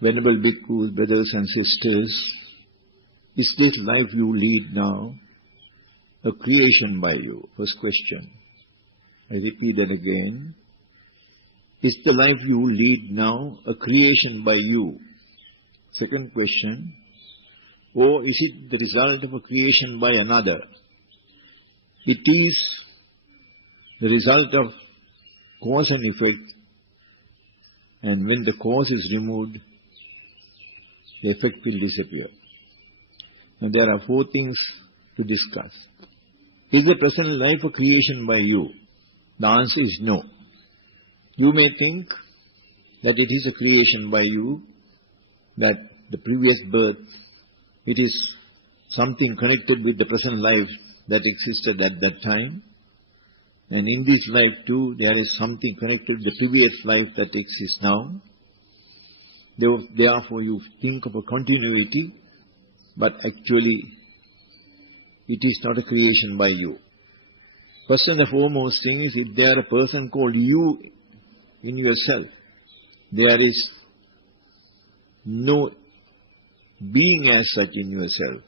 Venerable Bhikkhus, brothers and sisters, is this life you lead now a creation by you? First question. I repeat that again. Is the life you lead now a creation by you? Second question. Or is it the result of a creation by another? It is the result of cause and effect, and when the cause is removed, the effect will disappear. Now there are four things to discuss. Is the present life a creation by you? The answer is no. You may think that it is a creation by you, that the previous birth, it is something connected with the present life that existed at that time. And in this life too, there is something connected with the previous life that exists now. Therefore you think of a continuity, but actually it is not a creation by you. First and the foremost thing is, if there is a person called you in yourself, there is no being as such in yourself.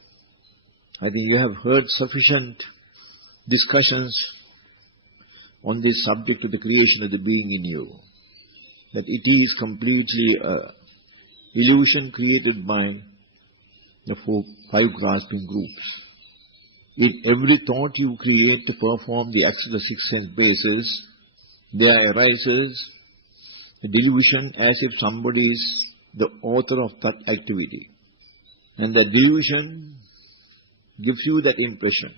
I think you have heard sufficient discussions on this subject of the creation of the being in you, that it is completely an illusion created by the five grasping groups. In every thought you create to perform the acts of the six sense bases, there arises a delusion as if somebody is the author of that activity. And that delusion gives you that impression.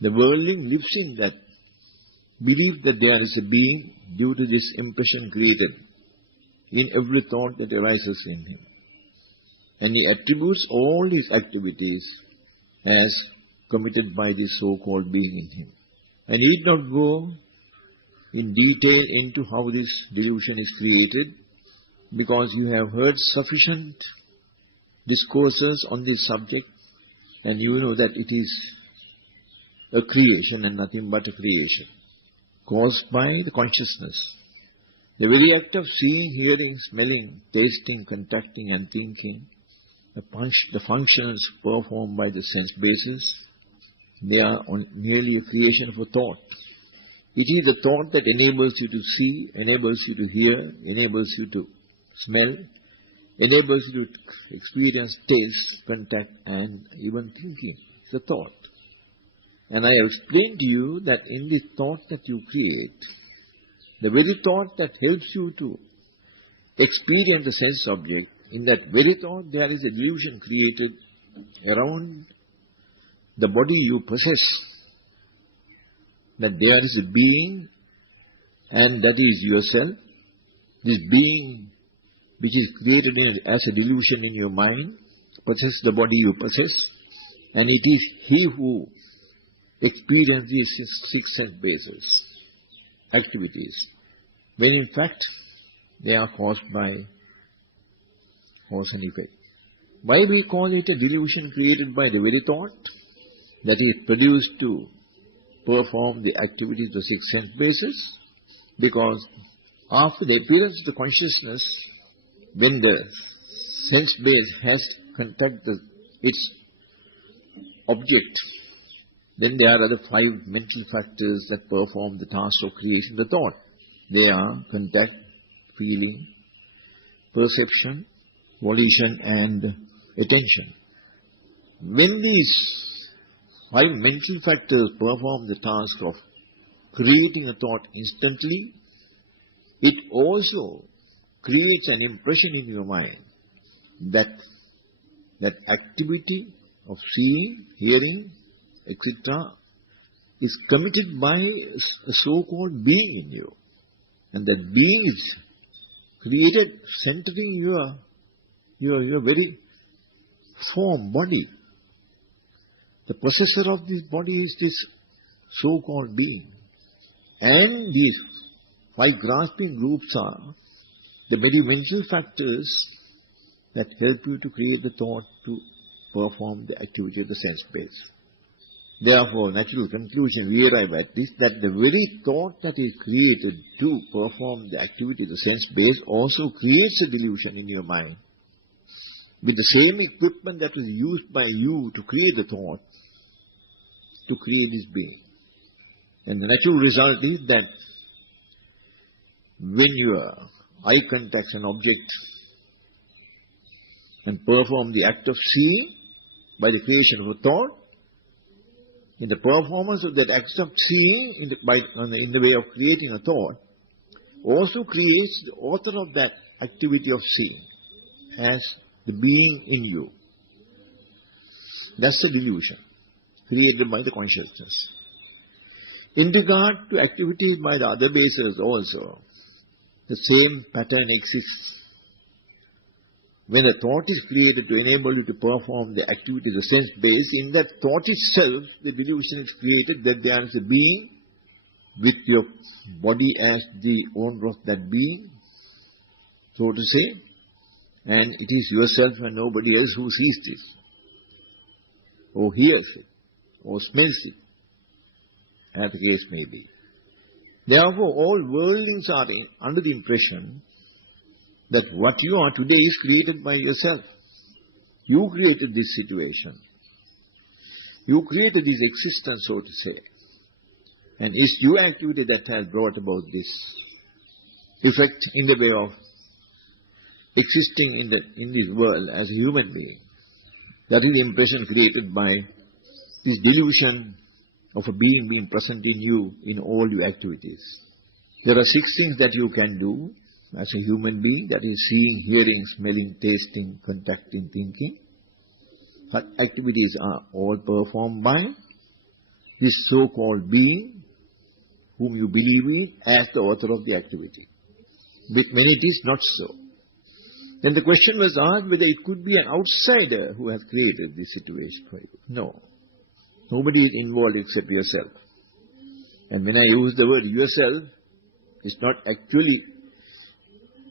The worldling lives in that belief that there is a being due to this impression created in every thought that arises in him. And he attributes all his activities as committed by this so-called being in him. I need not go in detail into how this delusion is created, because you have heard sufficient discourses on this subject, and you know that it is a creation and nothing but a creation, caused by the consciousness. The very act of seeing, hearing, smelling, tasting, contacting and thinking, the functions performed by the sense bases, they are merely a creation of a thought. It is the thought that enables you to see, enables you to hear, enables you to smell, enables you to experience taste, contact and even thinking. It's a thought. And I have explained to you that in the thought that you create, the very thought that helps you to experience the sense object, in that very thought there is a delusion created around the body you possess, that there is a being and that is yourself. This being which is created as a delusion in your mind possesses the body you possess, and it is he who experiences these six sense bases, activities, when in fact they are caused by cause and effect. Why we call it a delusion created by the very thought that is produced to perform the activities of the six sense bases? Because after the appearance of the consciousness, when the sense base has contacted its object, then there are other five mental factors that perform the task of creation of the thought. They are contact, feeling, perception, volition and attention. When these five mental factors perform the task of creating a thought instantly, it also creates an impression in your mind that activity of seeing, hearing, etc. is committed by a so-called being in you. And that being is created centering your very form, body. The possessor of this body is this so-called being. And these five grasping groups are the very mental factors that help you to create the thought to perform the activity of the sense base. Therefore, natural conclusion we arrive at is that the very thought that is created to perform the activity, the sense base, also creates a delusion in your mind. With the same equipment that was used by you to create the thought, to create this being. And the natural result is that when your eye contacts an object and perform the act of seeing by the creation of a thought, in the performance of that act of seeing in the way of creating a thought, also creates the author of that activity of seeing as the being in you. That's the delusion created by the consciousness. In regard to activities by the other bases also, the same pattern exists. When a thought is created to enable you to perform the activity, the sense base, in that thought itself, the delusion is created that there is a being with your body as the owner of that being, so to say, and it is yourself and nobody else who sees this, or hears it, or smells it, as the case may be. Therefore, all worldlings are under the impression that what you are today is created by yourself. You created this situation. You created this existence, so to say. And it's your activity that has brought about this effect in the way of existing in this world as a human being. That is the impression created by this delusion of a being being present in you in all your activities. There are 6 things that you can do as a human being, that is seeing, hearing, smelling, tasting, contacting, thinking. Such activities are all performed by this so-called being whom you believe in as the author of the activity. With many it is not so. Then the question was asked whether it could be an outsider who has created this situation for you. No. Nobody is involved except yourself. And when I use the word yourself, it's not actually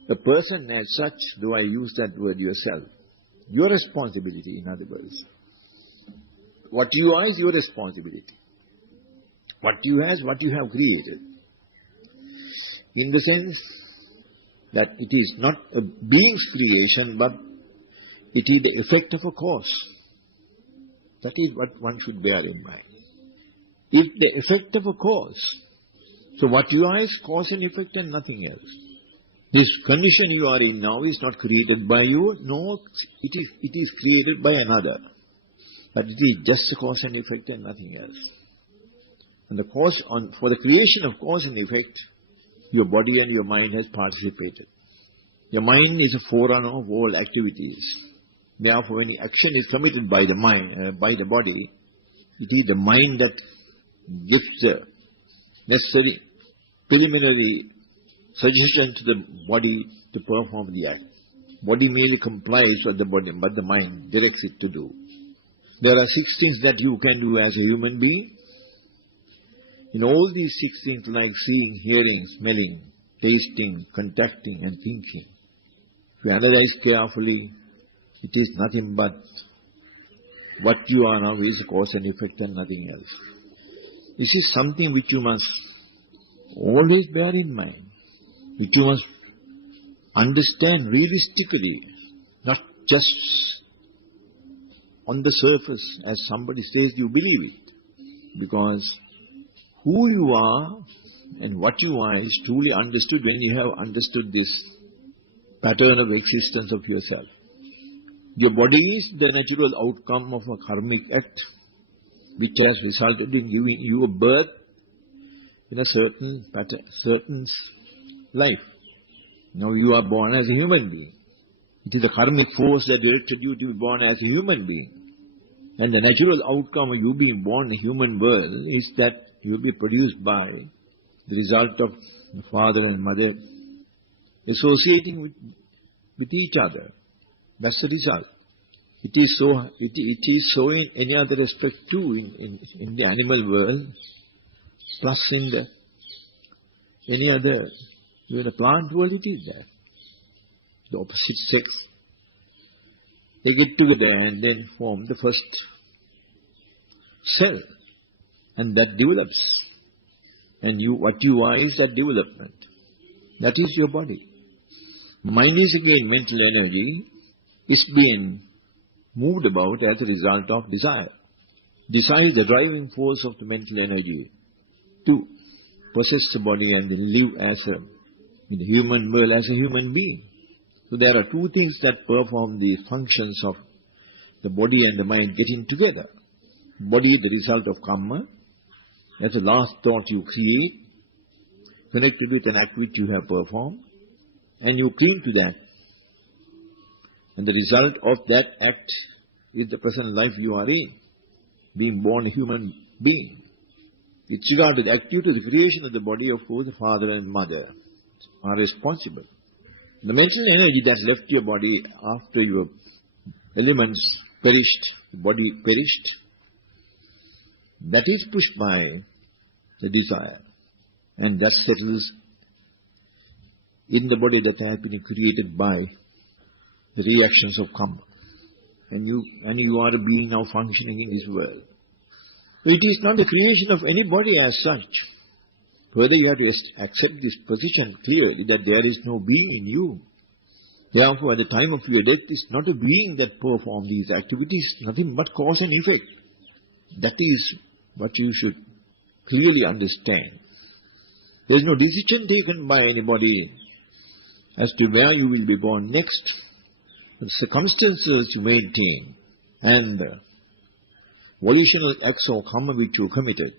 a person as such, though I use that word yourself. Your responsibility, in other words. What you are is your responsibility. What you have is what you have created. In the sense that it is not a being's creation, but it is the effect of a cause. That is what one should bear in mind. If the effect of a cause, so what you are is cause and effect and nothing else. This condition you are in now is not created by you, nor it is created by another. But it is just a cause and effect and nothing else. And the cause for the creation of cause and effect, your body and your mind has participated. Your mind is a forerunner of all activities. Therefore, when action is committed by the mind, by the body, it is the mind that gives the necessary preliminary suggestion to the body to perform the act. Body merely complies with the body, but the mind directs it to do. There are 6 things that you can do as a human being. In all these 6 things, like seeing, hearing, smelling, tasting, contacting and thinking, if you analyze carefully, it is nothing but what you are now is cause and effect and nothing else. This is something which you must always bear in mind, which you must understand realistically, not just on the surface as somebody says you believe it. Because who you are and what you are is truly understood when you have understood this pattern of existence of yourself. Your body is the natural outcome of a karmic act which has resulted in giving you a birth in a certain pattern, certain life. Now you are born as a human being. It is the karmic force that directed you to be born as a human being. And the natural outcome of you being born in a human world is that you will be produced by the result of the father and mother associating with each other. That's the result. It is so in any other aspect too, in the animal world, plus in any other, even the plant world it is there. The opposite sex, they get together and then form the first cell. And that develops. And what you are is that development. That is your body. Mind is again mental energy, is being moved about as a result of desire. Desire is the driving force of the mental energy to possess the body and then live in the human world as a human being. So there are two things that perform the functions of the body and the mind getting together. Body, the result of karma. That's the last thought you create, connected with an act which you have performed, and you cling to that. And the result of that act is the present life you are in, being born a human being. With regard to the activity of the creation of the body, of course, the father and mother are responsible. The mental energy that left your body after your elements perished, the body perished, that is pushed by the desire, and that settles in the body that has been created by the reactions of karma. And you are a being now functioning in this world. So it is not the creation of any body as such. Further, you have to accept this position clearly that there is no being in you. Therefore, at the time of your death, it is not a being that performs these activities, nothing but cause and effect. That is what you should clearly understand. There is no decision taken by anybody as to where you will be born next. The circumstances you maintain and the volitional acts of karma which you committed,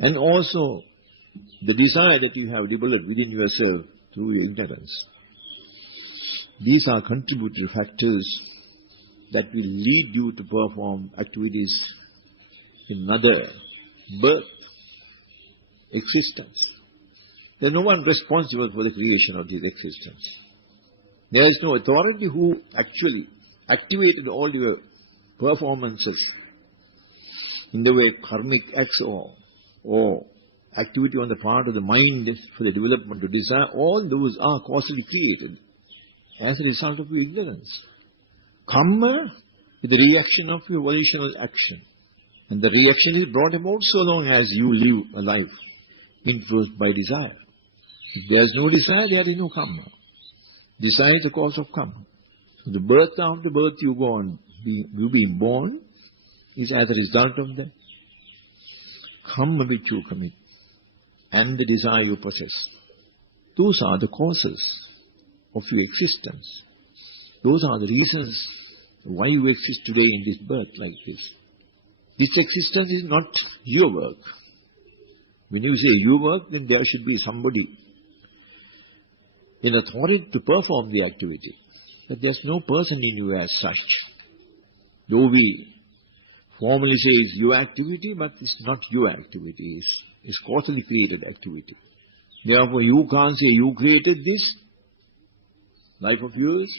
and also the desire that you have developed within yourself through your ignorance. These are contributory factors that will lead you to perform activities in another birth, existence. There is no one responsible for the creation of this existence. There is no authority who actually activated all your performances in the way karmic acts or activity on the part of the mind for the development of desire. All those are causally created as a result of your ignorance. Karma is the reaction of your volitional action. And the reaction is brought about so long as you live a life influenced by desire. If there is no desire, there is no karma. Desire is the cause of karma. So the birth after birth you go on, you being born, is as a result of the karma which you commit and the desire you possess. Those are the causes of your existence. Those are the reasons why you exist today in this birth like this. This existence is not your work. When you say your work, then there should be somebody in authority to perform the activity. But there's no person in you as such. Though we formally say it's your activity, but it's not your activity. It's causally created activity. Therefore, you can't say you created this life of yours,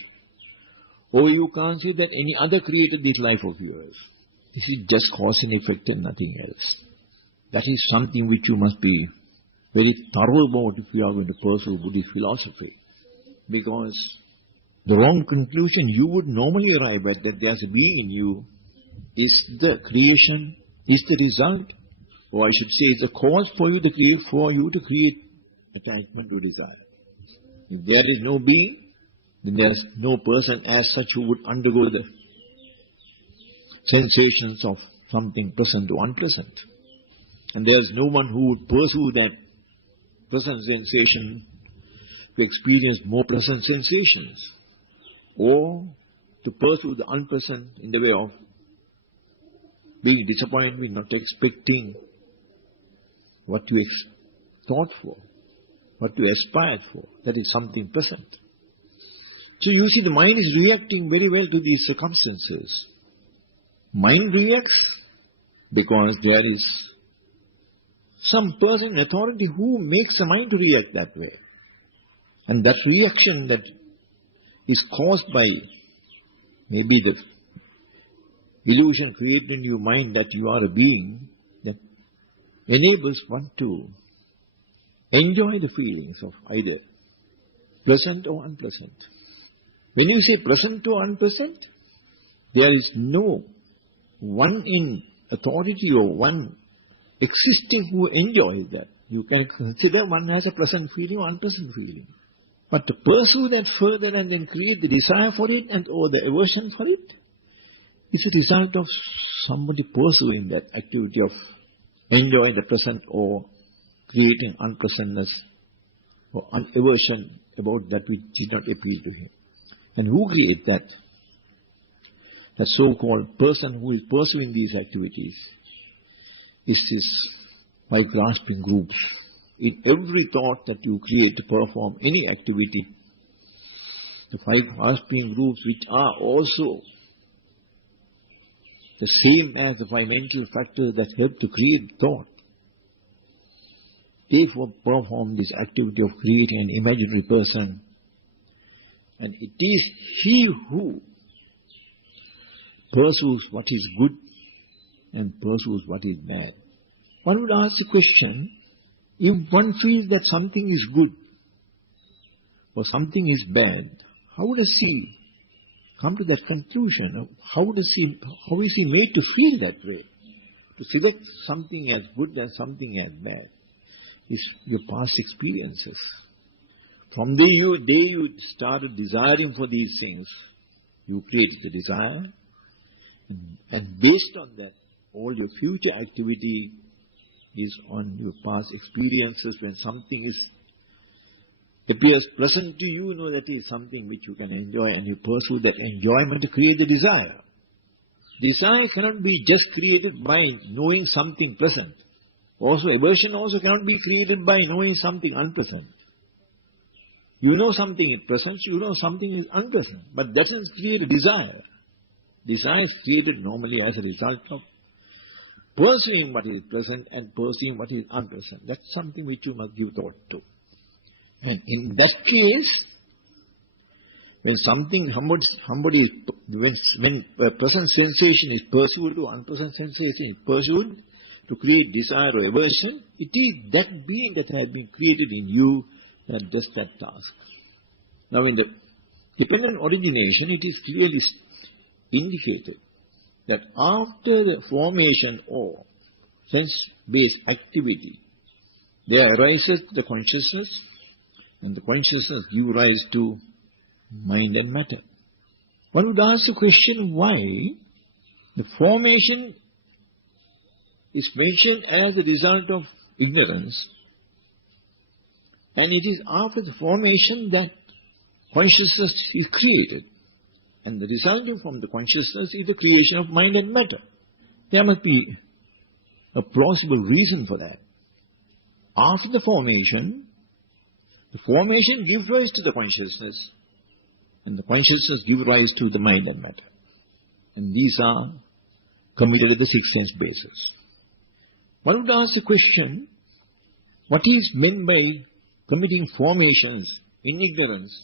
or you can't say that any other created this life of yours. This is just cause and effect and nothing else. That is something which you must be very thorough about if you are going to pursue Buddhist philosophy. Because the wrong conclusion you would normally arrive at, that there's a being in you, is the creation, is the result, or I should say is the cause for you to create attachment or desire. If there is no being, then there is no person as such who would undergo the sensations of something pleasant or unpleasant. And there is no one who would pursue that pleasant sensation to experience more pleasant sensations, or to pursue the unpleasant in the way of being disappointed, not expecting what you thought for, what you aspired for. That is something pleasant. So you see, the mind is reacting very well to these circumstances. Mind reacts because there is some person in authority who makes the mind to react that way. And that reaction that is caused by maybe the illusion created in your mind that you are a being, that enables one to enjoy the feelings of either pleasant or unpleasant. When you say pleasant or unpleasant, there is no one in authority or one existing who enjoys that. You can consider one has a pleasant feeling or unpleasant feeling. But to pursue that further and then create the desire for it and or the aversion for it is a result of somebody pursuing that activity of enjoying the present or creating unpleasantness or aversion about that which did not appeal to him. And who creates that? The so-called person who is pursuing these activities is this by grasping groups. In every thought that you create to perform any activity, the 5 grasping groups which are also the same as the 5 mental factors that help to create thought, they perform this activity of creating an imaginary person. And it is he who pursues what is good and pursues what is bad. One would ask the question, if one feels that something is good or something is bad, how does he come to that conclusion? How is he made to feel that way? To select something as good and something as bad is your past experiences. From the day you started desiring for these things, you created the desire, and based on that, all your future activity is on your past experiences. When something appears pleasant to you, know that is something which you can enjoy, and you pursue that enjoyment to create the desire. Desire cannot be just created by knowing something pleasant. Also, aversion also cannot be created by knowing something unpleasant. You know something is pleasant, you know something is unpleasant, but that doesn't create a desire. Desire is created normally as a result of pursuing what is pleasant and pursuing what is unpleasant. That's something which you must give thought to. And in that case, when when a pleasant sensation is pursued or unpleasant sensation is pursued to create desire or aversion, it is that being that has been created in you that does that task. Now in the dependent origination, it is clearly indicated that after the formation or sense-based activity, there arises the consciousness, and the consciousness gives rise to mind and matter. One would ask the question why the formation is mentioned as the result of ignorance, and it is after the formation that consciousness is created. And the resulting from the consciousness is the creation of mind and matter. There must be a plausible reason for that. After the formation gives rise to the consciousness, and the consciousness gives rise to the mind and matter. And these are committed at the 6 sense basis. One would ask the question, what is meant by committing formations in ignorance,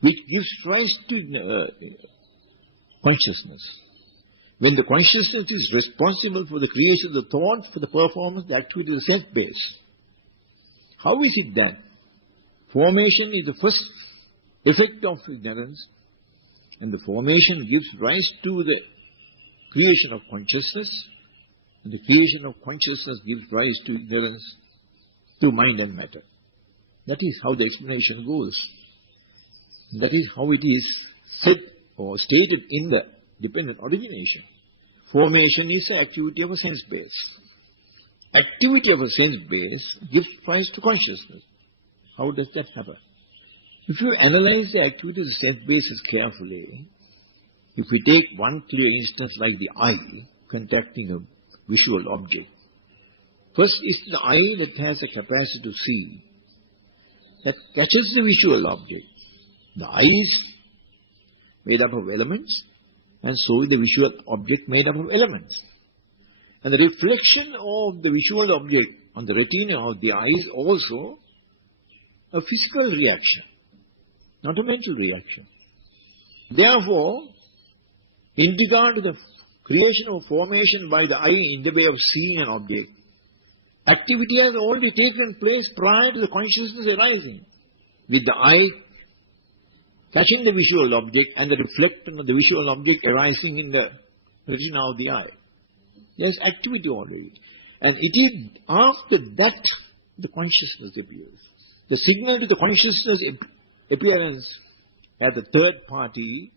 which gives rise to consciousness? When the consciousness is responsible for the creation of the thought, for the performance, the activity of the sense base, how is it that formation is the first effect of ignorance, and the formation gives rise to the creation of consciousness, and the creation of consciousness gives rise to ignorance, to mind and matter? That is how the explanation goes. That is how it is said or stated in the dependent origination. Formation is the activity of a sense base. Activity of a sense base gives rise to consciousness. How does that happen? If you analyze the activity of the sense bases carefully, if we take one clear instance like the eye contacting a visual object, first is the eye that has the capacity to see, that catches the visual object. The eye is made up of elements, and so is the visual object made up of elements. And the reflection of the visual object on the retina of the eye is also a physical reaction, not a mental reaction. Therefore, in regard to the creation or formation by the eye in the way of seeing an object, activity has already taken place prior to the consciousness arising, with the eye catching the visual object and the reflection of the visual object arising in the retina of the eye. There is activity already. And it is after that the consciousness appears. The signal to the consciousness appearance as the third party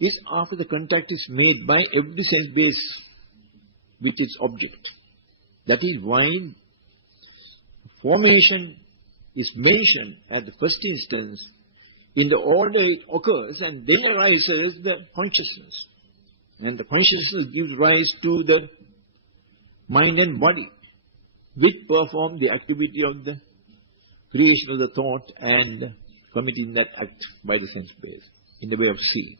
is after the contact is made by every sense base with its object. That is why formation is mentioned at the first instance in the order it occurs, and then arises the consciousness. And the consciousness gives rise to the mind and body, which perform the activity of the creation of the thought and committing that act by the sense base in the way of seeing.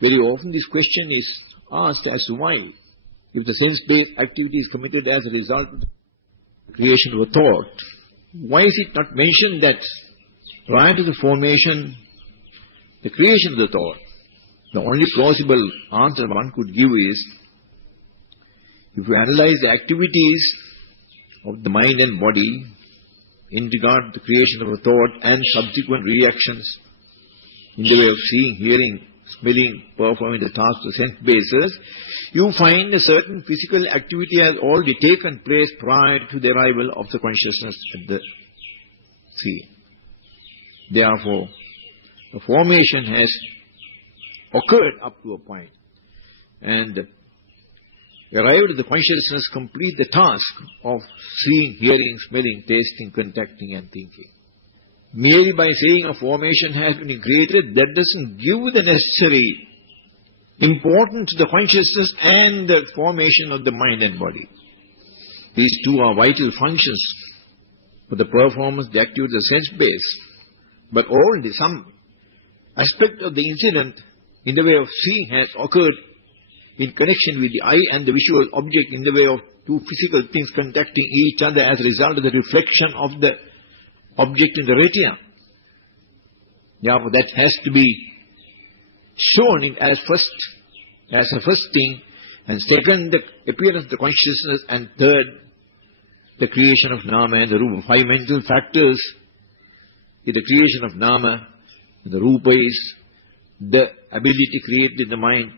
Very often this question is asked as to why, if the sense-based activity is committed as a result of the creation of a thought, why is it not mentioned that prior to the formation, the creation of the thought? The only plausible answer one could give is, if you analyze the activities of the mind and body in regard to the creation of a thought and subsequent reactions in the way of seeing, hearing, smelling, performing the task of the sense bases, you find a certain physical activity has already taken place prior to the arrival of the consciousness at the seeing. Therefore, the formation has occurred up to a point, and arrived at the consciousness complete the task of seeing, hearing, smelling, tasting, contacting and thinking. Merely by saying a formation has been created, that doesn't give the necessary importance to the consciousness and the formation of the mind and body. These two are vital functions for the performance, the activity of the sense base. But already some aspect of the incident in the way of seeing has occurred in connection with the eye and the visual object in the way of two physical things contacting each other as a result of the reflection of the object in the retina. Therefore, that has to be shown in as a first thing, and second, the appearance of the consciousness, and third, the creation of Nama and the Rupa. Five mental factors is the creation of Nama, and the Rupa is the ability created in the mind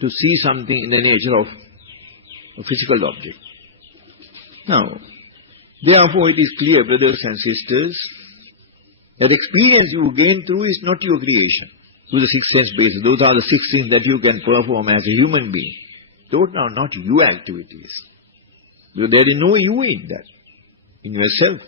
to see something in the nature of a physical object. Now, therefore it is clear, brothers and sisters, that experience you gain through is not your creation. Through the six sense bases, those are the six things that you can perform as a human being. Those are not your activities. Because there is no you in that, in yourself.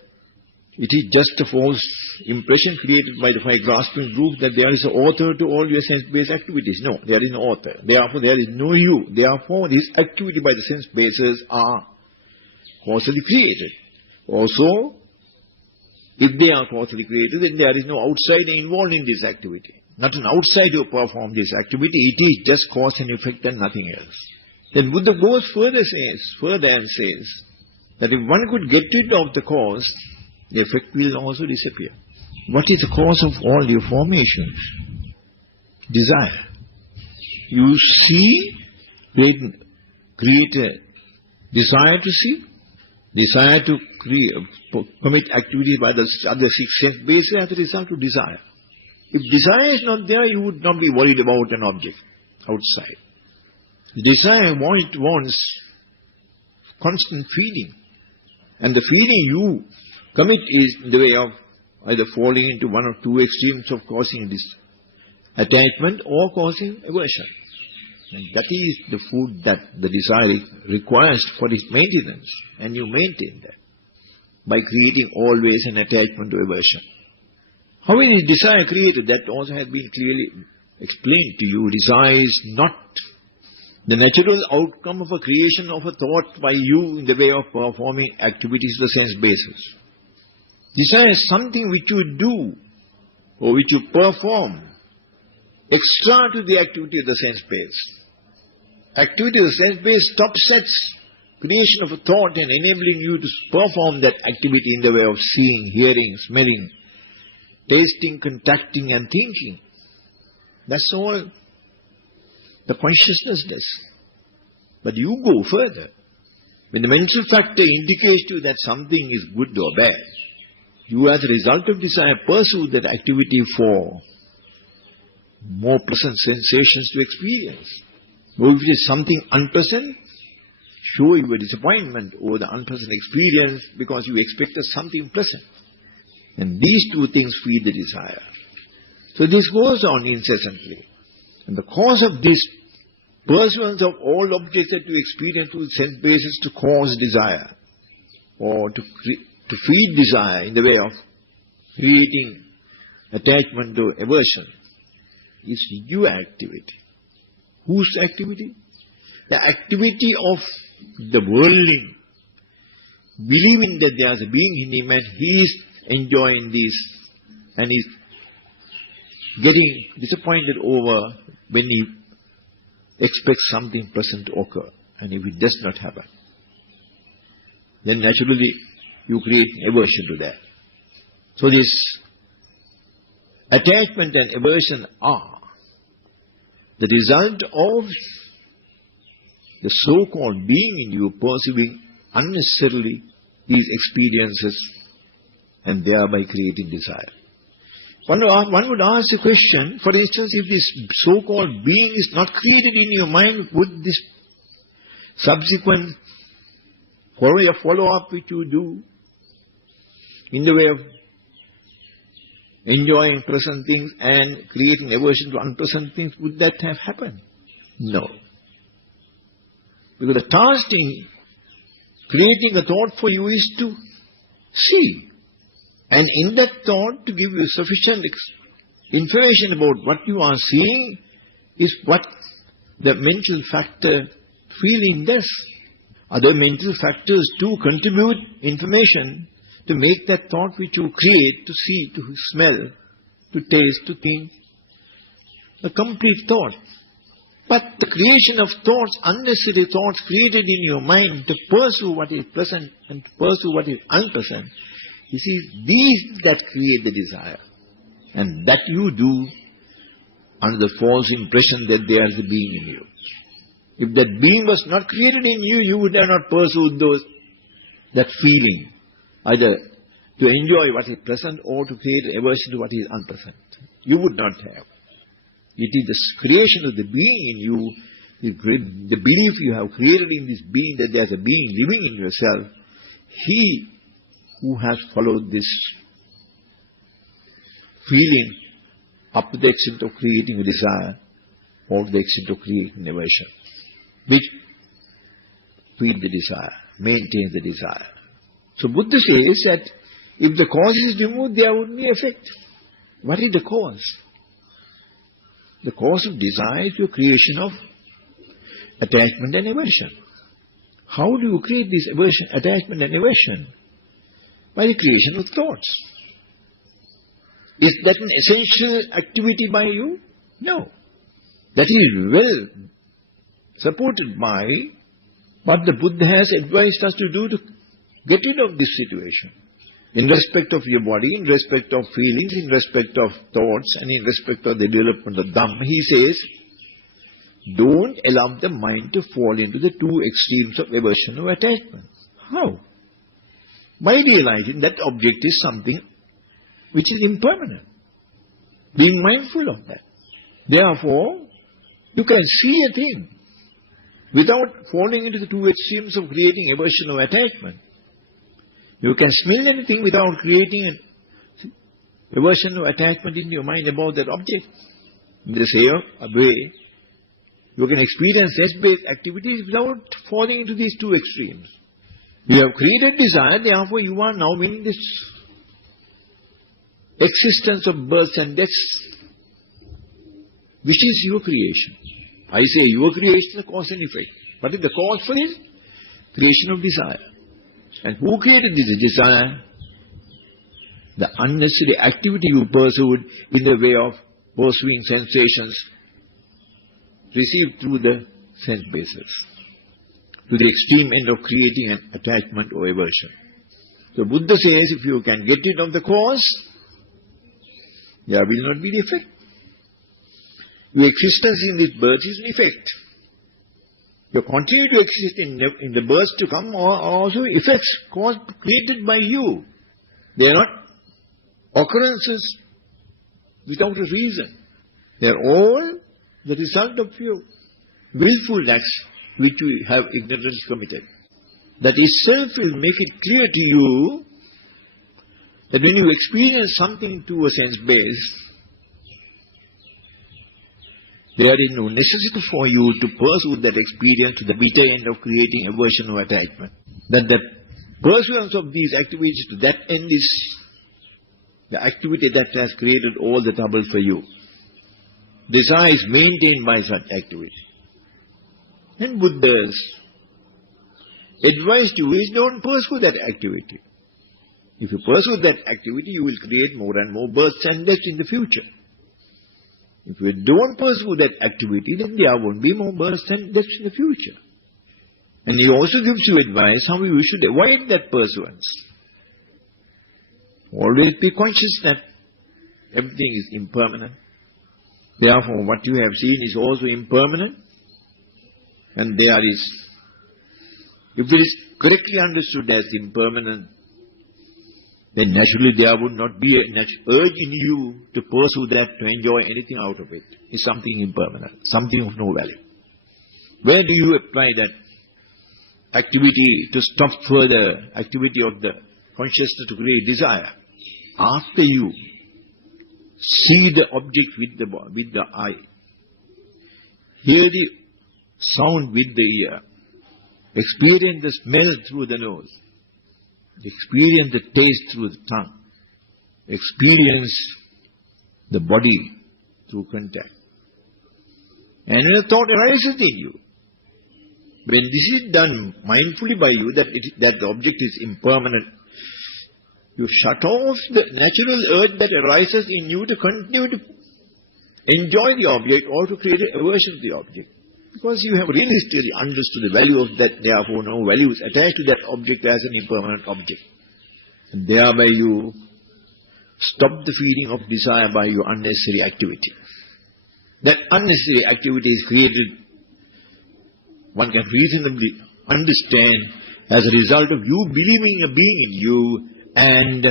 It is just a false impression created by the five grasping group that there is an author to all your sense-based activities. No, there is no author. Therefore, there is no you. Therefore, this activity by the sense bases are causally created. Also, if they are causally created, then there is no outsider involved in this activity. Not an outsider perform this activity. It is just cause and effect and nothing else. Then Buddha goes further and says that if one could get rid of the cause, the effect will also disappear. What is the cause of all your formations? Desire. You see, create a desire to see, desire to commit activities by the other six sense bases as a result of desire. If desire is not there, you would not be worried about an object outside. Desire wants constant feeding. And the feeding you commit is in the way of either falling into one or two extremes of causing this attachment or causing aversion. And that is the food that the desire requires for its maintenance. And you maintain that by creating always an attachment to aversion. How is desire created? That also has been clearly explained to you. Desire is not the natural outcome of a creation of a thought by you in the way of performing activities of the sense basis. Desire is something which you do or which you perform extra to the activity of the sense base. Activity of the sense base stops at creation of a thought and enabling you to perform that activity in the way of seeing, hearing, smelling, tasting, contacting and thinking. That's all the consciousness does. But you go further. When the mental factor indicates to you that something is good or bad, you as a result of desire pursue that activity for more pleasant sensations to experience. Or if it is something unpleasant, show you a disappointment or the unpleasant experience because you expected something pleasant. And these two things feed the desire. So this goes on incessantly. And the cause of this pursuance of all objects that you experience through sense basis to cause desire or to feed desire in the way of creating attachment or aversion is your activity. Whose activity? The activity of the worldling, believing that there is a being in him and he is enjoying this and is getting disappointed over when he expects something pleasant to occur, and if it does not happen, then naturally you create aversion to that. So this attachment and aversion are the result of the so-called being in you perceiving unnecessarily these experiences and thereby creating desire. One would ask the question, for instance, if this so-called being is not created in your mind, would this subsequent follow-up which you do in the way of enjoying pleasant things and creating aversion to unpleasant things, would that have happened? No. Because the task in creating a thought for you is to see. And in that thought, to give you sufficient information about what you are seeing is what the mental factor feeling does. Other mental factors too contribute information to make that thought which you create, to see, to smell, to taste, to think, a complete thought. But the creation of thoughts, unnecessary thoughts created in your mind to pursue what is pleasant and to pursue what is unpleasant, you see, these that create the desire. And that you do under the false impression that there is a being in you. If that being was not created in you, you would have not pursued that feeling, either to enjoy what is pleasant or to create aversion to what is unpleasant. You would not have. It is the creation of the being in you, the belief you have created in this being that there is a being living in yourself. He who has followed this feeling up to the extent of creating a desire or to the extent of creating aversion, which feed the desire, maintain the desire. So Buddha says that if the cause is removed, there would be effect. What is the cause? The cause of desire is your creation of attachment and aversion. How do you create this aversion, attachment and aversion? By the creation of thoughts. Is that an essential activity by you? No. That is well supported by what the Buddha has advised us to do to get rid of this situation. In respect of your body, in respect of feelings, in respect of thoughts, and in respect of the development of Dhamma, he says, don't allow the mind to fall into the two extremes of aversion or attachment. How? By realizing that object is something which is impermanent. Being mindful of that. Therefore, you can see a thing without falling into the two extremes of creating aversion or attachment. You can smell anything without creating an aversion or attachment in your mind about that object. In the same way, you can experience sense-based activities without falling into these two extremes. You have created desire, therefore you are now in this existence of births and deaths, which is your creation. I say your creation is cause and effect. What is the cause for this? Creation of desire. And who created this desire? The unnecessary activity you pursued in the way of pursuing sensations received through the sense basis, to the extreme end of creating an attachment or aversion. So Buddha says, if you can get rid of the cause, there will not be the effect. Your existence in this birth is an effect. You continue to exist in the births to come are also effects caused, created by you. They are not occurrences without a reason. They are all the result of your willful acts which you have ignorantly committed. That itself will make it clear to you that when you experience something to a sense base, there is no necessity for you to pursue that experience to the bitter end of creating aversion or attachment. That the pursuance of these activities to that end is the activity that has created all the trouble for you. Desire is maintained by such activity. And Buddhas advised you is don't pursue that activity. If you pursue that activity, you will create more and more births and deaths in the future. If you don't pursue that activity, then there won't be more births and deaths in the future. And he also gives you advice how you should avoid that pursuance. Always be conscious that everything is impermanent. Therefore, what you have seen is also impermanent. And there is, if it is correctly understood as impermanent, then naturally there would not be a urge in you to pursue that, to enjoy anything out of it. It's something impermanent, something of no value. Where do you apply that activity to stop further activity of the consciousness to create desire? After you see the object with the eye, hear the sound with the ear, experience the smell through the nose, experience the taste through the tongue, experience the body through contact. And when a thought arises in you, when this is done mindfully by you, that the object is impermanent, you shut off the natural urge that arises in you to continue to enjoy the object or to create an aversion to the object. Because you have realistically understood the value of that, therefore no value is attached to that object as an impermanent object. And thereby you stop the feeling of desire by your unnecessary activity. That unnecessary activity is created, one can reasonably understand, as a result of you believing a being in you and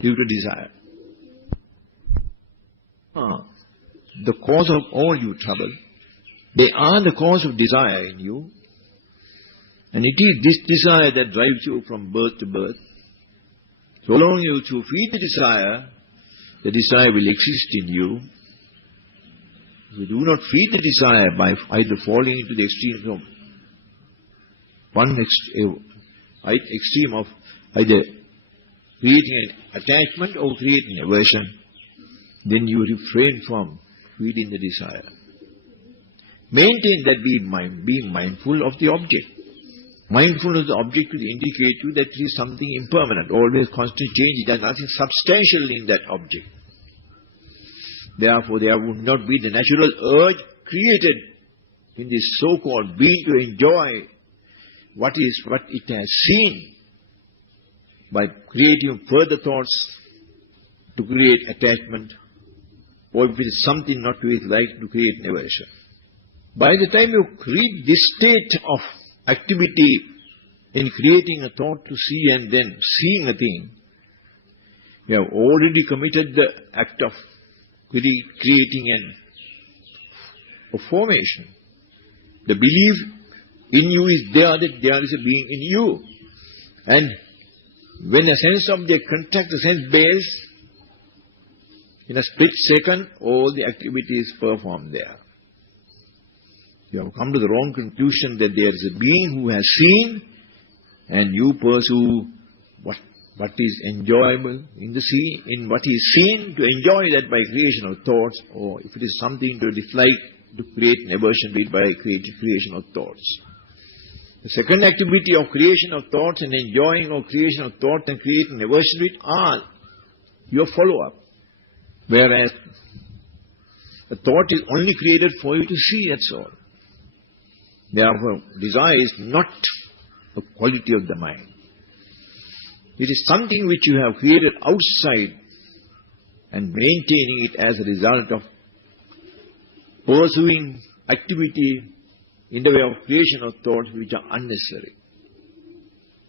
due to desire. The cause of all your trouble, they are the cause of desire in you. And it is this desire that drives you from birth to birth. So long as you feed the desire will exist in you. If you do not feed the desire by either falling into the extremes of one extreme of either creating an attachment or creating aversion, then you refrain from feeding the desire. Maintain that being mindful of the object. Mindfulness of the object will indicate you that it is something impermanent, always constant change. There is nothing substantial in that object. Therefore, there would not be the natural urge created in this so-called being to enjoy what it has seen by creating further thoughts to create attachment, or if it is something not to be like, to create an aversion. By the time you reach this state of activity in creating a thought to see and then seeing a thing, you have already committed the act of creating a formation. The belief in you is there that there is a being in you. And when a sense object contacts a sense base, in a split second, all the activity is performed there. You have come to the wrong conclusion that there is a being who has seen, and you pursue what is enjoyable in what is seen, to enjoy that by creation of thoughts, or if it is something to dislike, to create an aversion to it by creation of thoughts. The second activity of creation of thoughts and enjoying of creation of thoughts and creating aversion to it are your follow-up. Whereas the thought is only created for you to see, that's all. Therefore, desire is not a quality of the mind. It is something which you have created outside and maintaining it as a result of pursuing activity in the way of creation of thoughts which are unnecessary.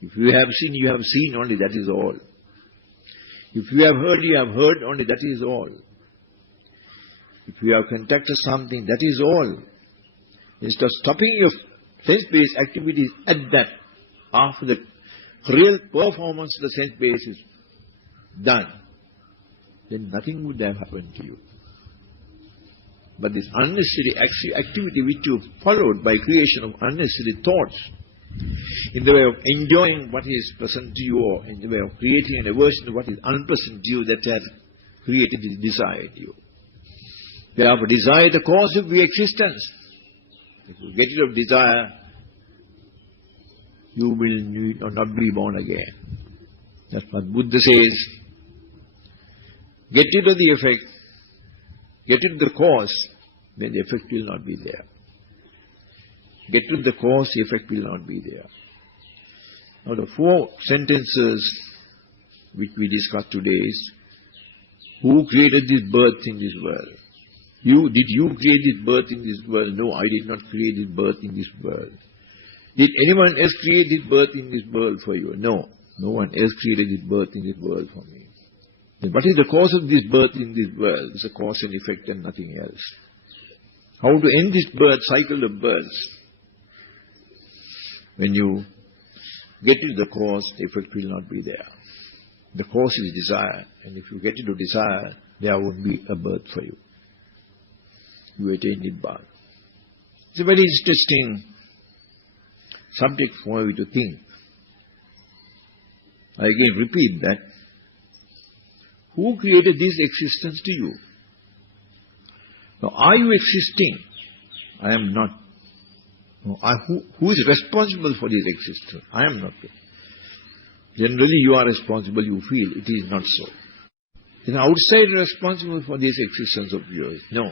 If you have seen only, that is all. If you have heard only, that is all. If you have contacted something, that is all. Instead of stopping your sense-based activities at that, after the real performance of the sense-based is done, then nothing would have happened to you. But this unnecessary activity which you followed by creation of unnecessary thoughts, in the way of enjoying what is present to you, or in the way of creating an aversion to what is unpleasant to you, that has created this desire in you. Therefore, desire is the cause of your existence. If you get rid of desire, you will not be born again. That's what Buddha says. Get rid of the effect, get rid of the cause, then the effect will not be there. Get rid of the cause, the effect will not be there. Now the 4 sentences which we discussed today is, who created this birth in this world? Did you create this birth in this world? No, I did not create this birth in this world. Did anyone else create this birth in this world for you? No, no one else created this birth in this world for me. Then what is the cause of this birth in this world? It's a cause and effect and nothing else. How to end this birth, cycle of births? When you get rid of the cause, the effect will not be there. The cause is desire, and if you get rid of desire, there won't be a birth for you. You attain Nibbana. It's a very interesting subject for you to think. I again repeat that. Who created this existence to you? Now, are you existing? I am not. No, who is responsible for this existence? I am not. Generally, you are responsible, you feel. It is not so. Is an outsider responsible for this existence of yours? No.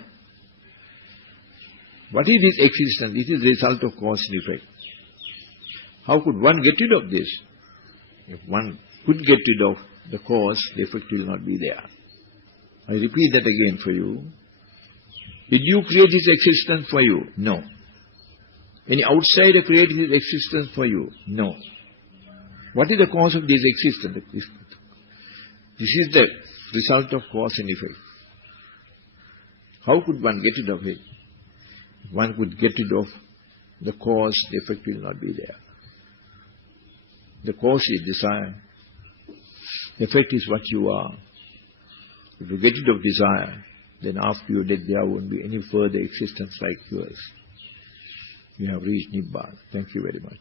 What is this existence? It is the result of cause and effect. How could one get rid of this? If one could get rid of the cause, the effect will not be there. I repeat that again for you. Did you create this existence for you? No. Any outsider created this existence for you? No. What is the cause of this existence? This is the result of cause and effect. How could one get rid of it? If one could get rid of the cause, the effect will not be there. The cause is desire. The effect is what you are. If you get rid of desire, then after your death there won't be any further existence like yours. You have reached Nibbana. Thank you very much.